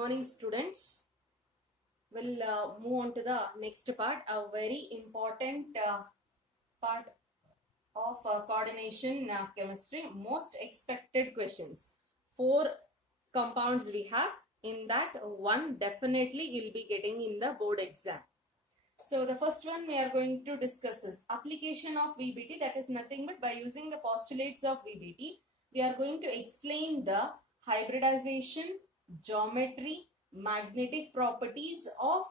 morning, students. We'll move on to the next part, a very important part of coordination chemistry. Most expected questions. 4 compounds we have. In that, one definitely you'll be getting in the board exam. So the first one we are going to discuss is application of VBT. That is nothing but by using the postulates of VBT, we are going to explain the hybridization, geometry, magnetic properties of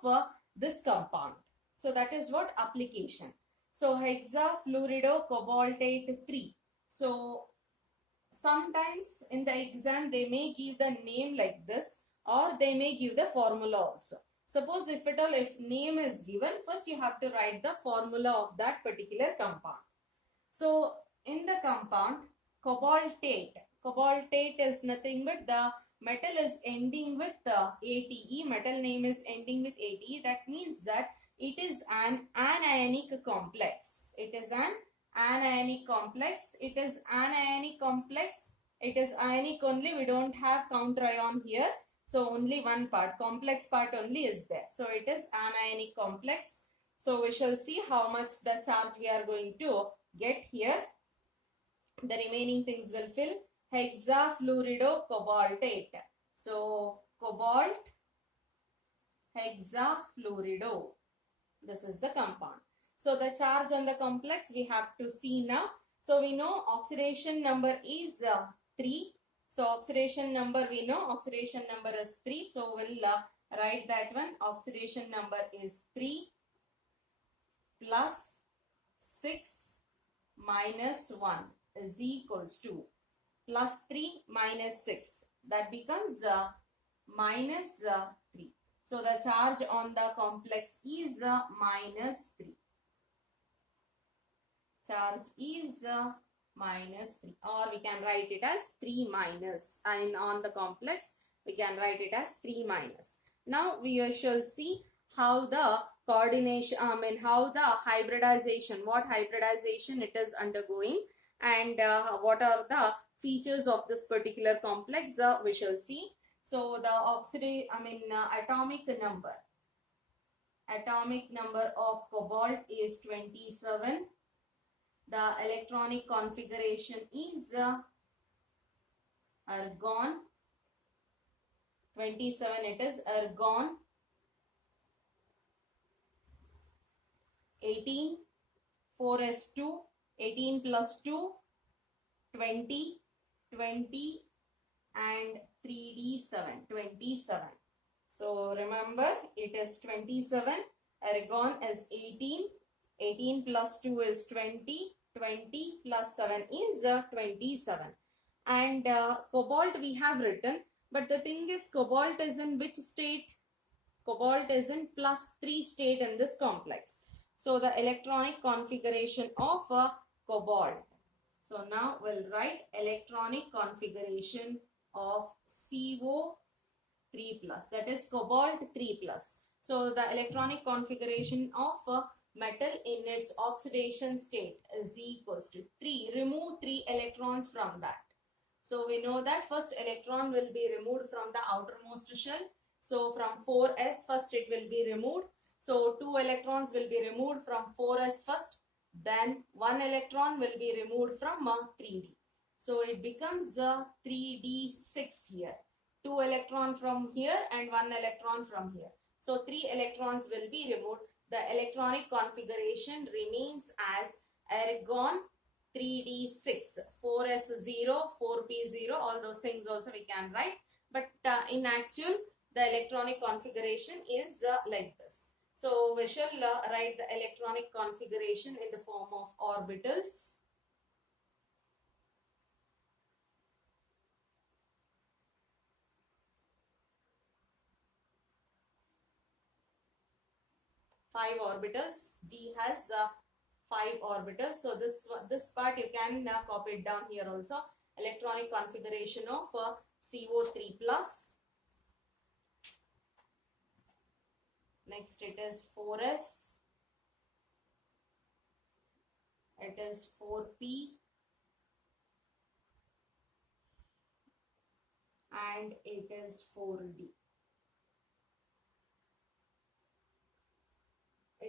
this compound. So that is what application. So hexafluoridocobaltate 3. So sometimes in the exam they may give the name like this, or they may give the formula also. Suppose if at all, if name is given, first you have to write the formula of that particular compound. So in the compound cobaltate is nothing but the metal is ending with ATE, metal name is ending with ATE. That means that it is an anionic complex. It is an anionic complex. It is anionic complex. It is ionic only. We don't have counter ion here. So only one part, complex part only is there. So it is anionic complex. So we shall see how much the charge we are going to get here. The remaining things will fill. Hexafluoridocobaltate. So cobalt, hexafluorido. This is the compound. So the charge on the complex we have to see now. So we know oxidation number is 3. So oxidation number we know, oxidation number is 3. So we'll write that one. Oxidation number is 3 plus 6 minus 1 is equals to plus 3 minus 6. That becomes minus 3. So the charge on the complex is minus 3. Charge is minus 3, or we can write it as 3 minus, and on the complex we can write it as 3 minus. Now we shall see how the coordination, how the hybridization, what hybridization it is undergoing, and what are the features of this particular complex, we shall see. So the atomic number of cobalt is 27. The electronic configuration is argon. 27 it is argon. 18, 4s2, 18 plus 2, 20, 20 and 3d7, 27. So remember, it is 27, argon is 18, 18 plus 2 is 20, 20 plus 7 is 27. And cobalt we have written, but the thing is, cobalt is in which state? Cobalt is in +3 state in this complex. So the electronic configuration of cobalt. So now we'll write electronic configuration of CO3+, that is cobalt 3+. So the electronic configuration of metal in its oxidation state is equals to 3. Remove 3 electrons from that. So we know that first electron will be removed from the outermost shell. So from 4s first it will be removed. So 2 electrons will be removed from 4s first. Then 1 electron will be removed from 3d. So it becomes 3d6 here. 2 electron from here and 1 electron from here. So 3 electrons will be removed. The electronic configuration remains as argon 3d6, 4s0, 4p0, all those things also we can write. But in actual, the electronic configuration is like this. So we shall write the electronic configuration in the form of orbitals. Five orbitals. D has 5 orbitals. So this part you can copy it down here also. Electronic configuration of CO3+. Next it is 4s. It is 4p. And it is 4d.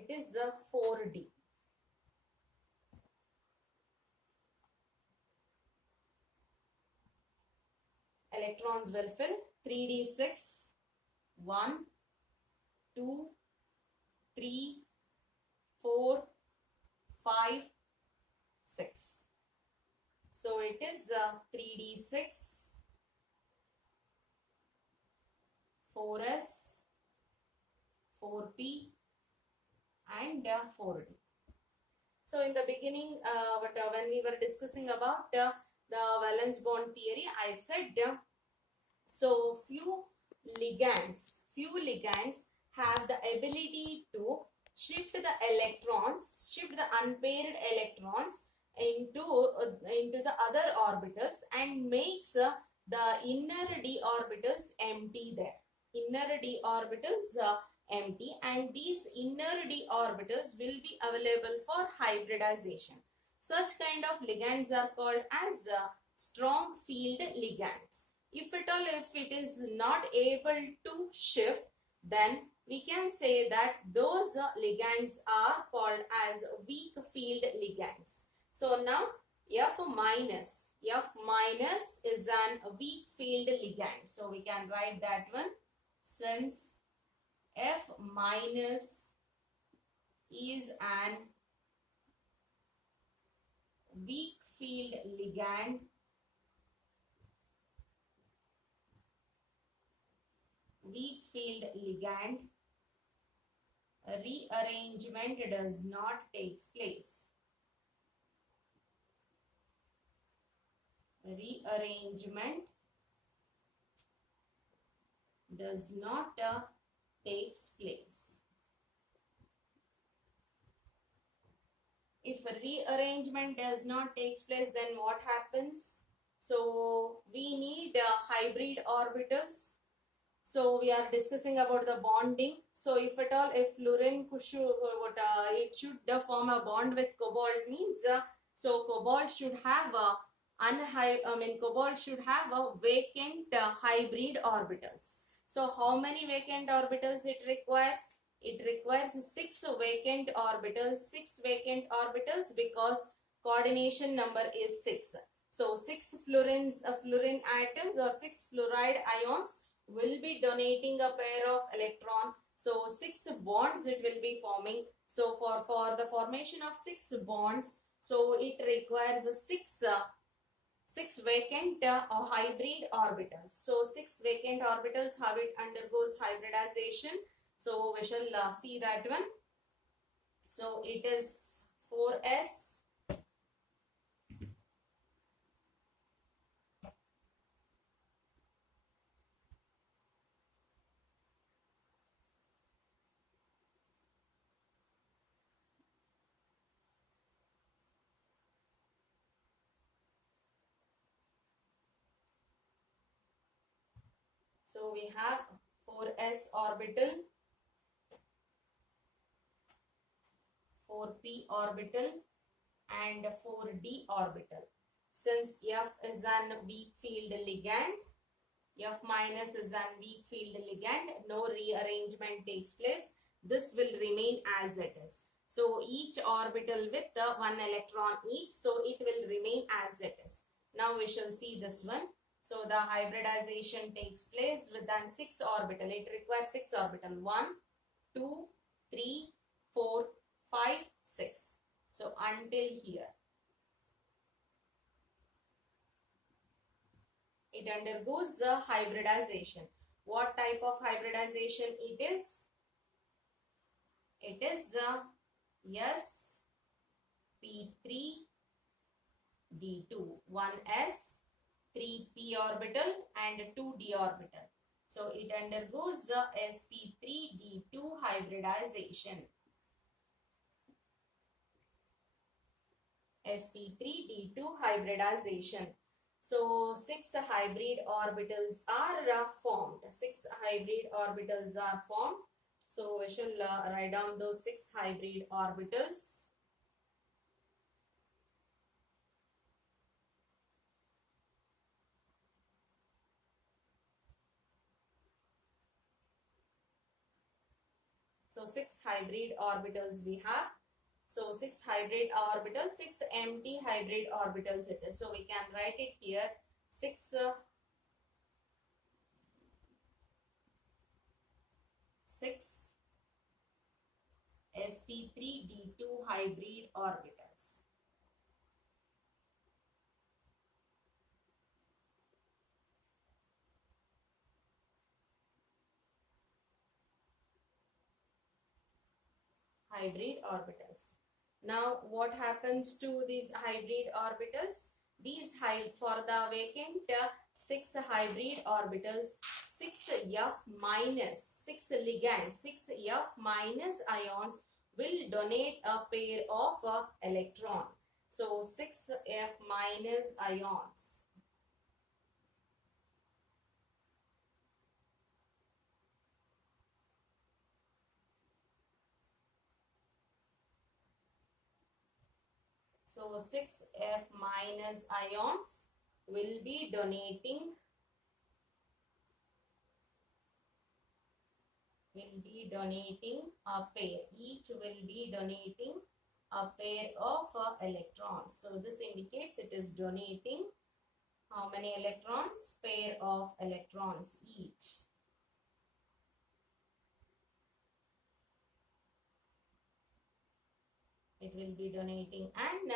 it is 4D. Electrons will fill 3D6, 1, 2, 3, 4, 5, 6. So it is 3D6, 4S, 4P and 4D. So in the beginning, when we were discussing about the valence bond theory, I said so few ligands have the ability to shift the electrons, shift the unpaired electrons into the other orbitals and makes the inner d orbitals empty there. Inner d orbitals empty, and these inner d orbitals will be available for hybridization. Such kind of ligands are called as strong field ligands. If at all, if it is not able to shift, then we can say that those ligands are called as weak field ligands. So now F minus is an weak field ligand. So we can write that one, since F minus is an weak field ligand, rearrangement does not take place. Rearrangement does not takes place. If rearrangement does not takes place, then what happens? So we need hybrid orbitals. So we are discussing about the bonding. So if at all, if fluorine it should form a bond with cobalt, means so cobalt should have a cobalt should have a vacant hybrid orbitals. So how many vacant orbitals it requires? It requires 6 vacant orbitals. 6 vacant orbitals because coordination number is 6. So 6 fluorine atoms or 6 fluoride ions will be donating a pair of electron. So 6 bonds it will be forming. So for the formation of 6 bonds, so it requires 6 vacant or hybrid orbitals. So 6 vacant orbitals, how it undergoes hybridization. So we shall see that one. So it is 4s. So we have 4s orbital, 4p orbital and 4d orbital. Since F is an weak field ligand, F minus is an weak field ligand, no rearrangement takes place. This will remain as it is. So each orbital with the 1 electron each, so it will remain as it is. Now we shall see this one. So the hybridization takes place with an 6 orbital. It requires 6 orbital. 1, 2, 3, 4, 5, 6. So until here. It undergoes hybridization. What type of hybridization it is? It is sp3d2, 1s, 3p orbital and 2d orbital. So it undergoes sp3d2 hybridization. sp3d2 hybridization. So 6 hybrid orbitals are formed. 6 hybrid orbitals are formed. So we shall write down those 6 hybrid orbitals. So So 6 hybrid orbitals we have. So 6 hybrid orbitals, 6 empty hybrid orbitals it is. So we can write it here 6 sp3d2 hybrid orbitals. Hybrid orbitals. Now what happens to these hybrid orbitals? These for the vacant 6 hybrid orbitals, 6f minus 6 ligand, 6f minus ions will donate a pair of electron. So 6f minus ions. So 6f minus ions will be donating a pair. Each will be donating a pair of electrons. So this indicates it is donating how many electrons? Pair of electrons each. It will be donating and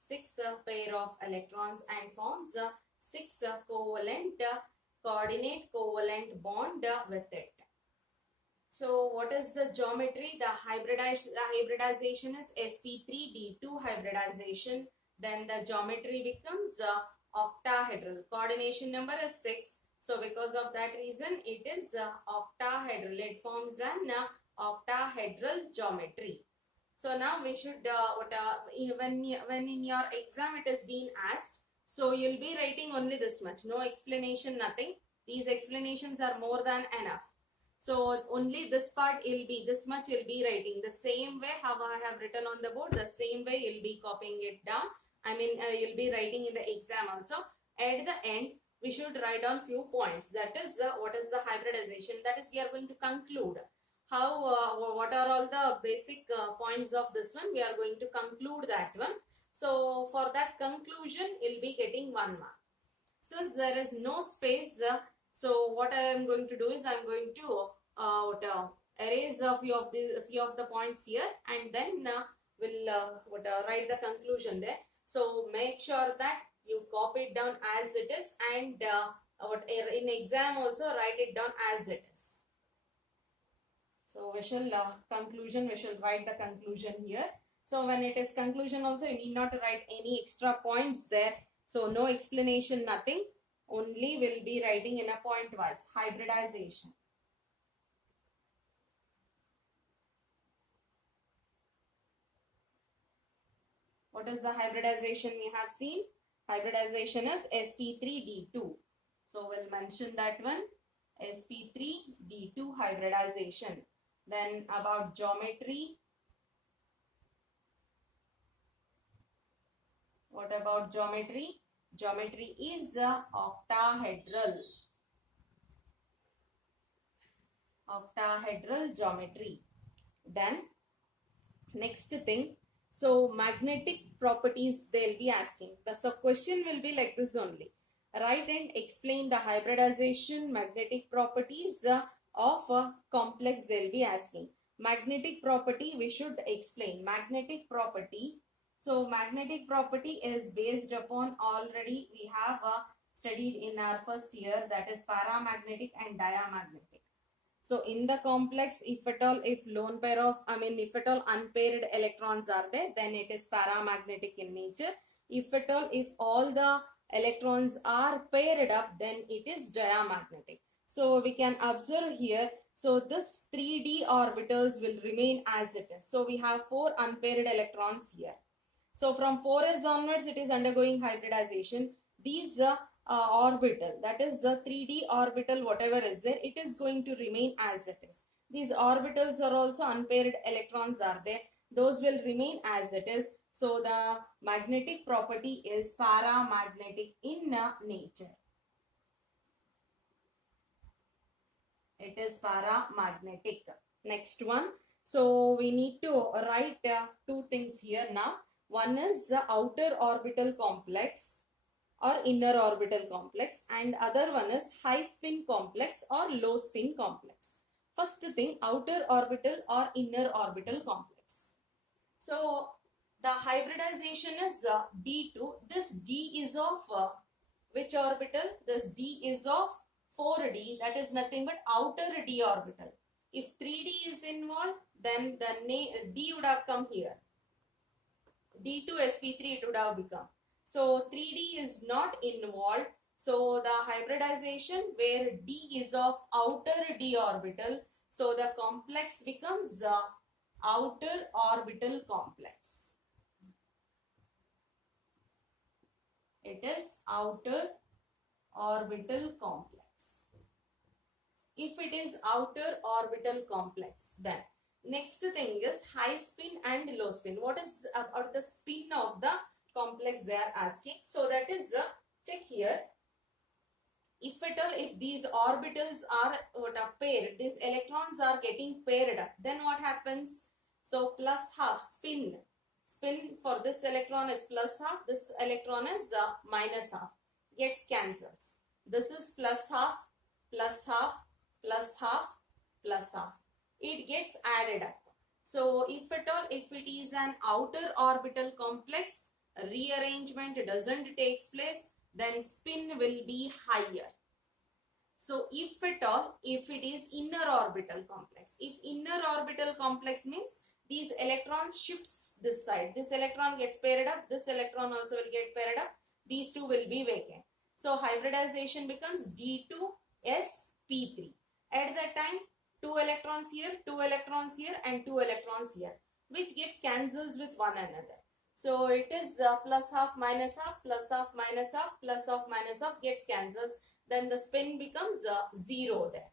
6 pair of electrons and forms 6 coordinate covalent bond with it. So what is the geometry? The hybridization is sp3d2 hybridization. Then the geometry becomes octahedral. Coordination number is 6. So because of that reason, it is octahedral. It forms an octahedral geometry. So now we should, when in your exam it is being asked, so you'll be writing only this much. No explanation, nothing. These explanations are more than enough. So only this part will be, this much you'll be writing. The same way how I have written on the board, the same way you'll be copying it down. You'll be writing in the exam also. At the end, we should write down few points. That is, what is the hybridization? That is, we are going to conclude. How, what are all the basic points of this one? We are going to conclude that one. So for that conclusion, you'll be getting 1 mark. Since there is no space, so what I am going to do is I am going to erase a few of the points here, and then we'll write the conclusion there. So make sure that you copy it down as it is, and in exam also write it down as it is. So we shall conclusion, we shall write the conclusion here. So when it is conclusion also, you need not write any extra points there. So no explanation, nothing. Only will be writing in a point wise. Hybridization. What is the hybridization we have seen? Hybridization is sp3d2. So we'll mention that one. sp3d2 hybridization. Then about geometry. What about geometry? Geometry is octahedral. Octahedral geometry. Then next thing. So magnetic properties they'll be asking. The question will be like this only. Write and explain the hybridization magnetic properties of a complex they'll be asking. Magnetic property we should explain. Magnetic property. So magnetic property is based upon already we have studied in our first year, that is paramagnetic and diamagnetic. So in the complex, if at all unpaired electrons are there, then it is paramagnetic in nature. If at all, if all the electrons are paired up, then it is diamagnetic. So we can observe here, so this 3d orbitals will remain as it is. So we have 4 unpaired electrons here. So from 4s onwards, it is undergoing hybridization. These orbital, that is the 3d orbital, whatever is there, it is going to remain as it is. These orbitals are also unpaired electrons are there. Those will remain as it is. So the magnetic property is paramagnetic in nature. It is paramagnetic. Next one. So we need to write two things here now. One is the outer orbital complex or inner orbital complex, and other one is high spin complex or low spin complex. First thing, outer orbital or inner orbital complex. So the hybridization is D2. This D is of which orbital? This D is of 4D, that is nothing but outer D orbital. If 3D is involved, then the D would have come here. D2sp3 it would have become. So 3D is not involved. So the hybridization where D is of outer D orbital. So the complex becomes outer orbital complex. It is outer orbital complex. If it is outer orbital complex, then next thing is high spin and low spin. What is about the spin of the complex they are asking? So that is check here. If at all, if these orbitals are paired, these electrons are getting paired up, then what happens? So plus half spin. Spin for this electron is plus half, this electron is minus half. Gets cancels. This is plus half, plus half, plus half, plus half. It gets added up. So if at all, if it is an outer orbital complex, rearrangement doesn't take place, then spin will be higher. So if at all, if it is inner orbital complex, if inner orbital complex means these electrons shifts this side, this electron gets paired up, this electron also will get paired up, these two will be vacant. So hybridization becomes D2sp3. At that time, 2 electrons here, 2 electrons here and 2 electrons here, which gets cancels with one another. So it is plus half minus half, plus half minus half, plus half minus half gets cancels. Then the spin becomes 0 there.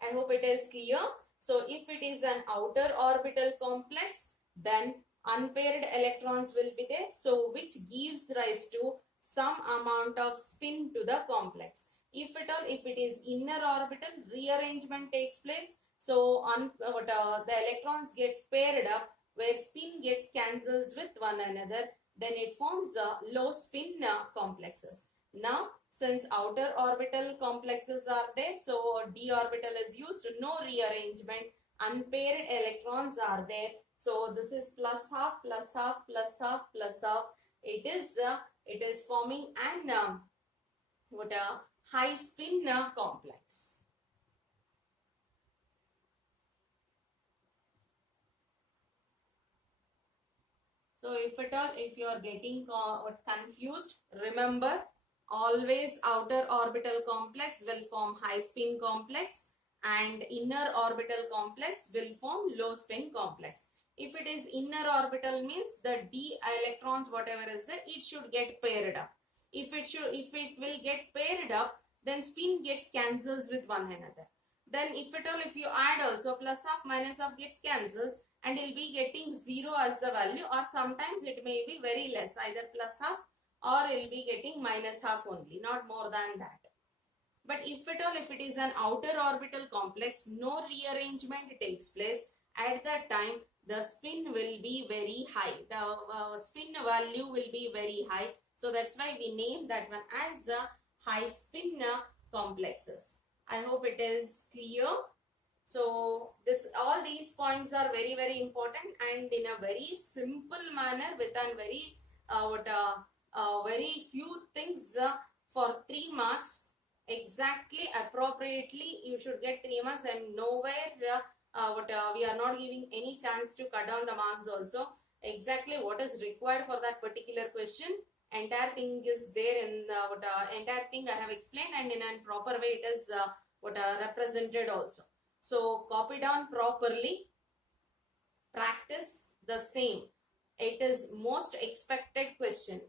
I hope it is clear. So if it is an outer orbital complex, then unpaired electrons will be there. So which gives rise to some amount of spin to the complex. If at all, if it is inner orbital, rearrangement takes place. So the electrons gets paired up where spin gets cancels with one another. Then it forms low spin complexes. Now, since outer orbital complexes are there, so d orbital is used, no rearrangement, unpaired electrons are there. So this is plus half, plus half, plus half, plus half. It is forming an high spin complex. So if at all, if you are getting confused, remember always outer orbital complex will form high spin complex and inner orbital complex will form low spin complex. If it is inner orbital means the d electrons whatever is there, it should get paired up. If it will get paired up, then spin gets cancels with one another. Then if at all, if you add also plus half minus half gets cancels and you'll be getting 0 as the value, or sometimes it may be very less, either plus half or you'll be getting minus half only, not more than that. But if at all, if it is an outer orbital complex, no rearrangement takes place. At that time, the spin will be very high. The spin value will be very high. So that's why we name that one as high spin complexes. I hope it is clear. So all these points are very, very important, and in a very simple manner with a very very few things for 3 marks. Exactly, appropriately, you should get 3 marks, and nowhere we are not giving any chance to cut down the marks also. Exactly what is required for that particular question, entire thing is there in the entire thing I have explained, and in a proper way it is represented also. So copy down properly, practice the same. It is most expected question.